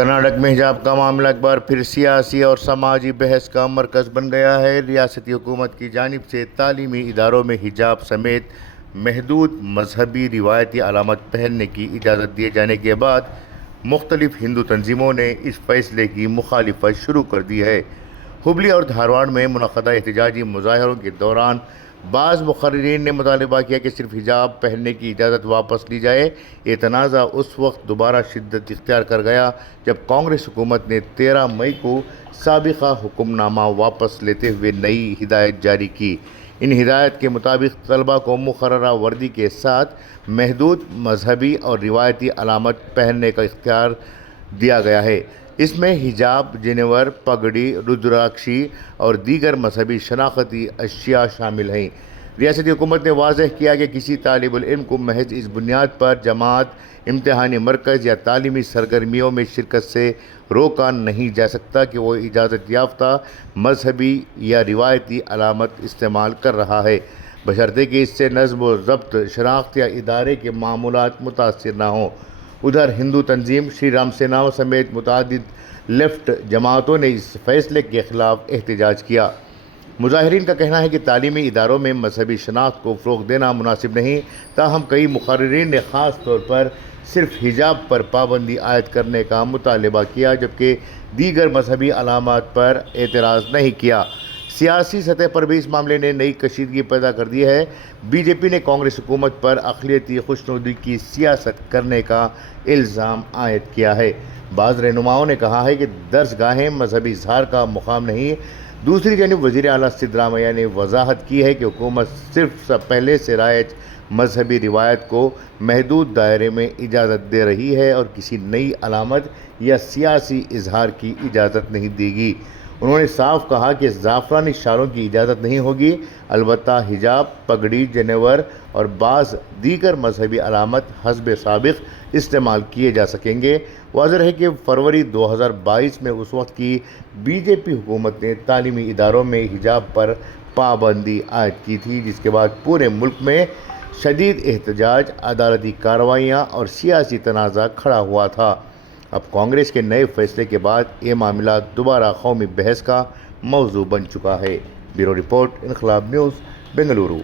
کرناٹک میں حجاب کا معاملہ ایک بار پھر سیاسی اور سماجی بحث کا مرکز بن گیا ہے۔ ریاستی حکومت کی جانب سے تعلیمی اداروں میں حجاب سمیت محدود مذہبی روایتی علامت پہننے کی اجازت دیے جانے کے بعد مختلف ہندو تنظیموں نے اس فیصلے کی مخالفت شروع کر دی ہے۔ ہبلی اور دھارواڑ میں منعقدہ احتجاجی مظاہروں کے دوران بعض مقررین نے مطالبہ کیا کہ صرف حجاب پہننے کی اجازت واپس لی جائے۔ یہ تنازع اس وقت دوبارہ شدت اختیار کر گیا جب کانگریس حکومت نے 13 مئی کو سابقہ حکم نامہ واپس لیتے ہوئے نئی ہدایت جاری کی۔ ان ہدایت کے مطابق طلبہ کو مقررہ وردی کے ساتھ محدود مذہبی اور روایتی علامت پہننے کا اختیار دیا گیا ہے۔ اس میں حجاب، جنیور، پگڑی، رودراکشی اور دیگر مذہبی شناختی اشیاء شامل ہیں۔ ریاستی حکومت نے واضح کیا کہ کسی طالب علم کو محض اس بنیاد پر جماعت، امتحانی مرکز یا تعلیمی سرگرمیوں میں شرکت سے روکا نہیں جا سکتا کہ وہ اجازت یافتہ مذہبی یا روایتی علامت استعمال کر رہا ہے، بشرطے کہ اس سے نظم و ضبط، شناخت یا ادارے کے معمولات متاثر نہ ہوں۔ ادھر ہندو تنظیم شری رام سینا سمیت متعدد لیفٹ جماعتوں نے اس فیصلے کے خلاف احتجاج کیا۔ مظاہرین کا کہنا ہے کہ تعلیمی اداروں میں مذہبی شناخت کو فروغ دینا مناسب نہیں، تاہم کئی مقررین نے خاص طور پر صرف حجاب پر پابندی عائد کرنے کا مطالبہ کیا، جبکہ دیگر مذہبی علامات پر اعتراض نہیں کیا۔ سیاسی سطح پر بھی اس معاملے نے نئی کشیدگی پیدا کر دی ہے۔ بی جے پی نے کانگریس حکومت پر اقلیتی خوشنودی کی سیاست کرنے کا الزام عائد کیا ہے۔ بعض رہنماؤں نے کہا ہے کہ درسگاہیں مذہبی اظہار کا مقام نہیں۔ دوسری جانب وزیر اعلیٰ سدرامیا نے وضاحت کی ہے کہ حکومت صرف پہلے سے رائج مذہبی روایت کو محدود دائرے میں اجازت دے رہی ہے اور کسی نئی علامت یا سیاسی اظہار کی اجازت نہیں دے گی۔ انہوں نے صاف کہا کہ زعفرانی شالوں کی اجازت نہیں ہوگی، البتہ حجاب، پگڑی، جنیور اور بعض دیگر مذہبی علامت حسب سابق استعمال کیے جا سکیں گے۔ واضح ہے کہ فروری 2022 میں اس وقت کی بی جے پی حکومت نے تعلیمی اداروں میں حجاب پر پابندی عائد کی تھی، جس کے بعد پورے ملک میں شدید احتجاج، عدالتی کارروائیاں اور سیاسی تنازع کھڑا ہوا تھا۔ اب کانگریس کے نئے فیصلے کے بعد یہ معاملہ دوبارہ قومی بحث کا موضوع بن چکا ہے۔ بیورو رپورٹ، انقلاب نیوز، بنگلورو۔